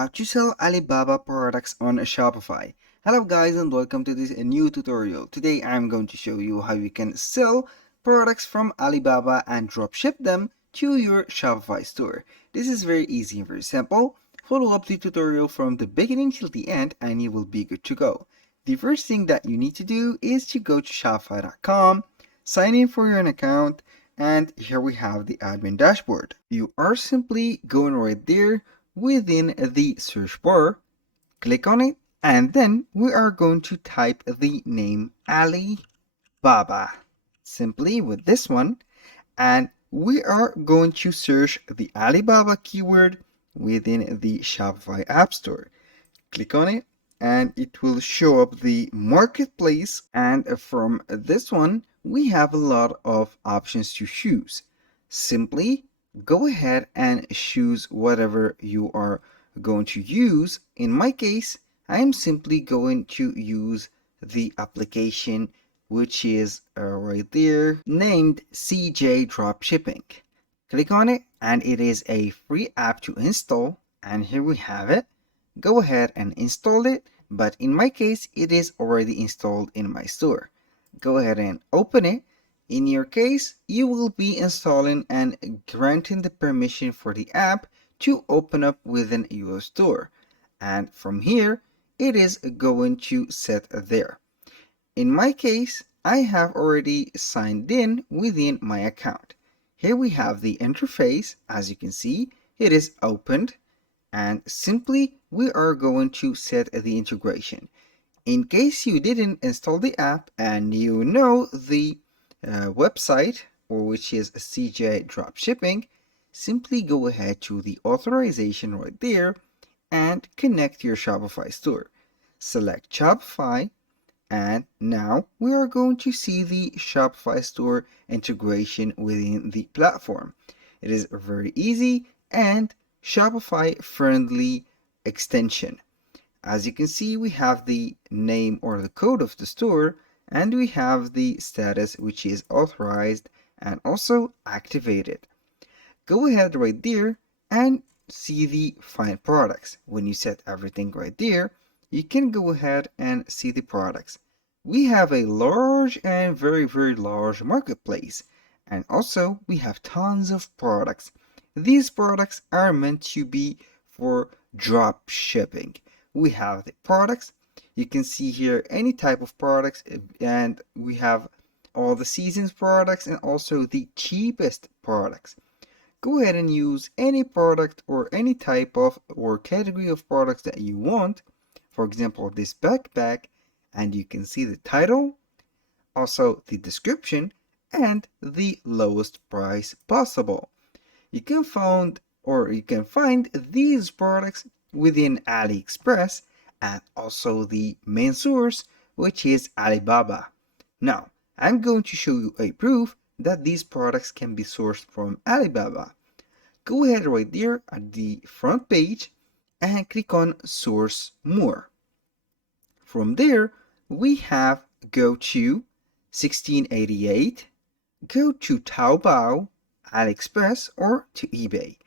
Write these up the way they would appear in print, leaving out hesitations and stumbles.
how to sell Alibaba products on Shopify. Hello guys and welcome to this new tutorial. Today I'm going to show you how you can sell products from Alibaba and drop ship them to your Shopify store. This is very easy and very simple. Follow up the tutorial from the beginning till the end and you will be good to go. The first thing that you need to do is to go to shopify.com, sign in for your account, and here we have the admin dashboard. You are simply going right there within the search bar, click on it, and then we are going to type the name Alibaba simply with this one, and we are going to search the Alibaba keyword within the Shopify App Store. Click on it and it will show up the marketplace, and from this one we have a lot of options to choose. Simply go ahead and choose whatever you are going to use. In my case, I am simply going to use the application which is right there named CJ Dropshipping. Click on it and it is a free app to install, and here we have it. Go ahead and install it, but in my case it is already installed in my store. Go ahead and open it. In your case, you will be installing and granting the permission for the app to open up within your store, and from here it is going to set there. In my case, I have already signed in within my account. Here we have the interface. As you can see, it is opened, and simply we are going to set the integration. In case you didn't install the app and you know the website, or which is CJ Dropshipping, simply go ahead to the authorization right there and connect your Shopify store. Select Shopify, and now we are going to see the Shopify store integration within the platform. It is very easy and Shopify friendly extension. As you can see, we have the name or the code of the store, and we have the status which is authorized and also activated. Go ahead right there and see the find products. When you set everything right there, you can go ahead and see the products. We have a large and very large marketplace, and also we have tons of products. These products are meant to be for drop shipping. We have the products. You can see here any type of products, and we have all the seasons products and also the cheapest products. Go ahead and use any product or any type of or category of products that you want. For example, this backpack, and you can see the title, also the description, and the lowest price possible. You can find these products within AliExpress and also the main source, which is Alibaba. Now, I'm going to show you a proof that these products can be sourced from Alibaba. Go ahead right there at the front page and click on Source More. From there, we have go to 1688, go to Taobao, AliExpress, or to eBay.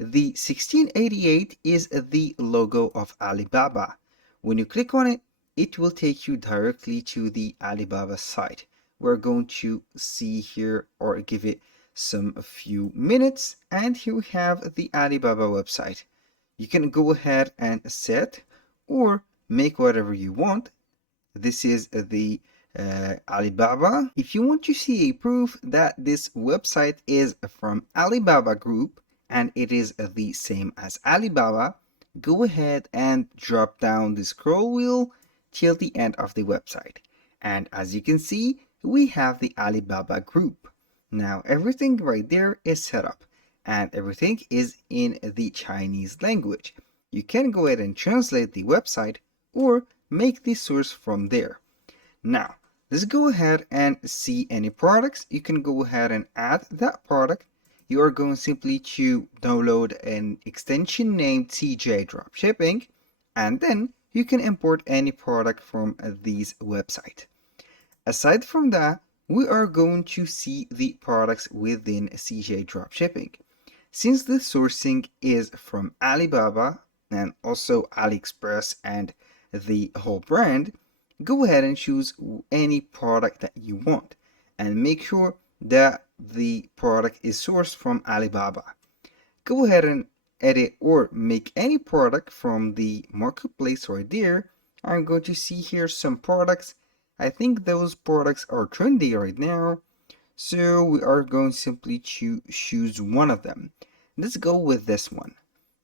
The 1688 is the logo of Alibaba. When you click on it, it will take you directly to the Alibaba site. We're going to see here or give it a few minutes, and here we have the Alibaba website. You can go ahead and set or make whatever you want. This is the Alibaba. If you want to see a proof that this website is from Alibaba Group and it is the same as Alibaba, go ahead and drop down the scroll wheel till the end of the website. And as you can see, we have the Alibaba Group. Now everything right there is set up and everything is in the Chinese language. You can go ahead and translate the website or make the source from there. Now, let's go ahead and see any products. You can go ahead and add that product. You are going simply to download an extension named CJ Dropshipping, and then you can import any product from these websites. Aside from that, we are going to see the products within CJ Dropshipping. Since the sourcing is from Alibaba, and also AliExpress and the whole brand, go ahead and choose any product that you want and make sure that the product is sourced from Alibaba. Go ahead and edit or make any product from the marketplace right there. I'm going to see here some products. I think those products are trendy right now, so we are going to simply choose one of them. Let's go with this one.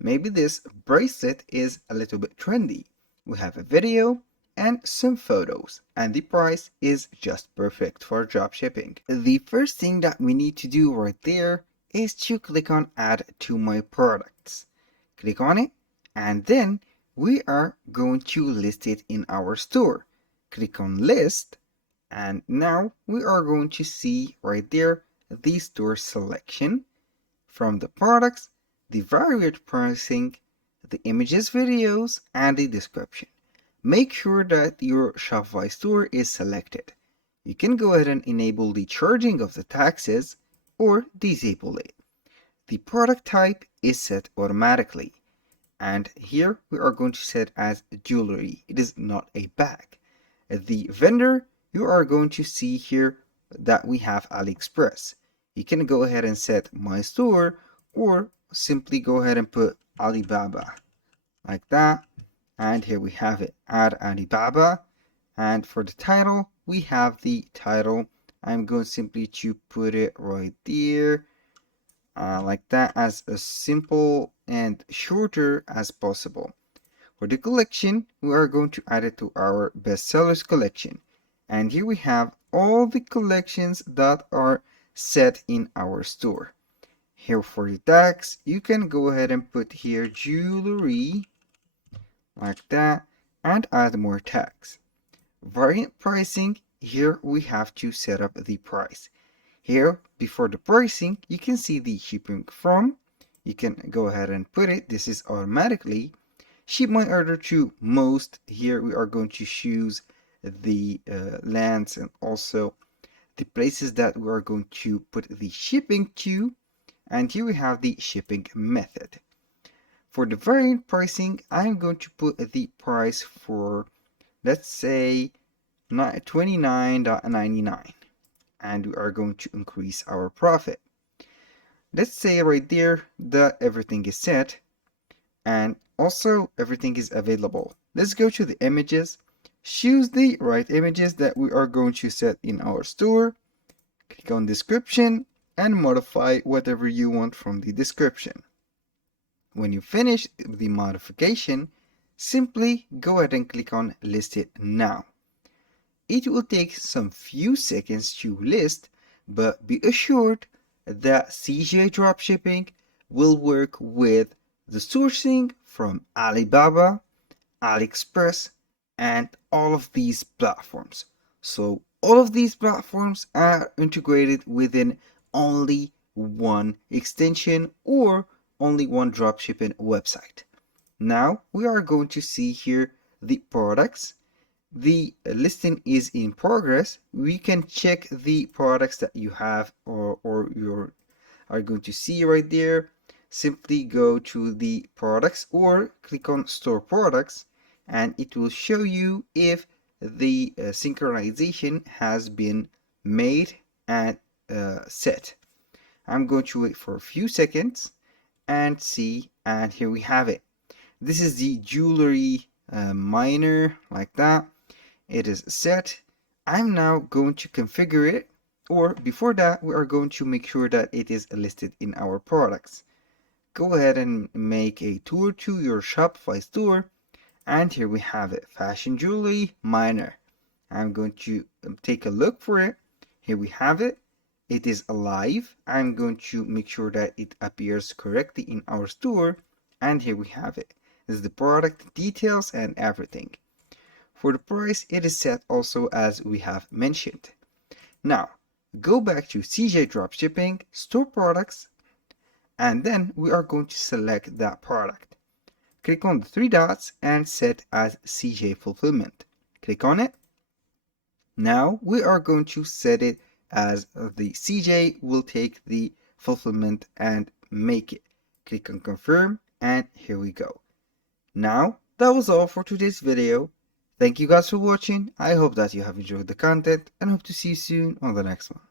Maybe this bracelet is a little bit trendy. We have a video and some photos, and the price is just perfect for drop shipping. The first thing that we need to do right there is to click on Add to My Products. Click on it, and then we are going to list it in our store. Click on List, and now we are going to see right there the store selection from the products, the varied pricing, the images, videos, and the description. Make sure that your Shopify store is selected. You can go ahead and enable the charging of the taxes or disable it. The product type is set automatically, and here we are going to set as jewelry. It is not a bag. The vendor, you are going to see here that we have AliExpress. You can go ahead and set my store or simply go ahead and put Alibaba like that. And here we have it, add Alibaba. And for the title, we have the title. I'm going simply to put it right there, like that, as simple and shorter as possible. For the collection, we are going to add it to our bestsellers collection. And here we have all the collections that are set in our store. Here for the tags, you can go ahead and put here jewelry, like that, and add more tags. Variant pricing, here we have to set up the price. Here, before the pricing, you can see the shipping from. You can go ahead and put it. This is automatically. Ship my order to most. Here we are going to choose the lands and also the places that we are going to put the shipping to. And here we have the shipping method. For the variant pricing, I'm going to put the price for, let's say, $29.99. And we are going to increase our profit. Let's say right there that everything is set and also everything is available. Let's go to the images, choose the right images that we are going to set in our store, click on description and modify whatever you want from the description. When you finish the modification, simply go ahead and click on list it now. It will take some few seconds to list, but be assured that CJ Dropshipping will work with the sourcing from Alibaba, AliExpress, and all of these platforms. So all of these platforms are integrated within only one extension or only one dropshipping website. Now we are going to see here the products. The listing is in progress. We can check the products that you have or you are going to see right there. Simply go to the products or click on store products and it will show you if the synchronization has been made and set. I'm going to wait for a few seconds and see, and here we have it. This is the jewelry miner, like that. It is set. I'm now going to configure it, or before that we are going to make sure that it is listed in our products. Go ahead and make a tour to your Shopify store, and here we have it, fashion jewelry miner. I'm going to take a look for it. Here we have it. It is alive. I'm going to make sure that it appears correctly in our store, and here we have it. This is the product details and everything. For the price, it is set also as we have mentioned. Now, go back to CJ Dropshipping, Store Products, and then we are going to select that product. Click on the three dots and set as CJ Fulfillment. Click on it. Now we are going to set it as the CJ will take the fulfillment and make it. Click on Confirm, and here we go. Now, that was all for today's video. Thank you guys for watching. I hope that you have enjoyed the content and hope to see you soon on the next one.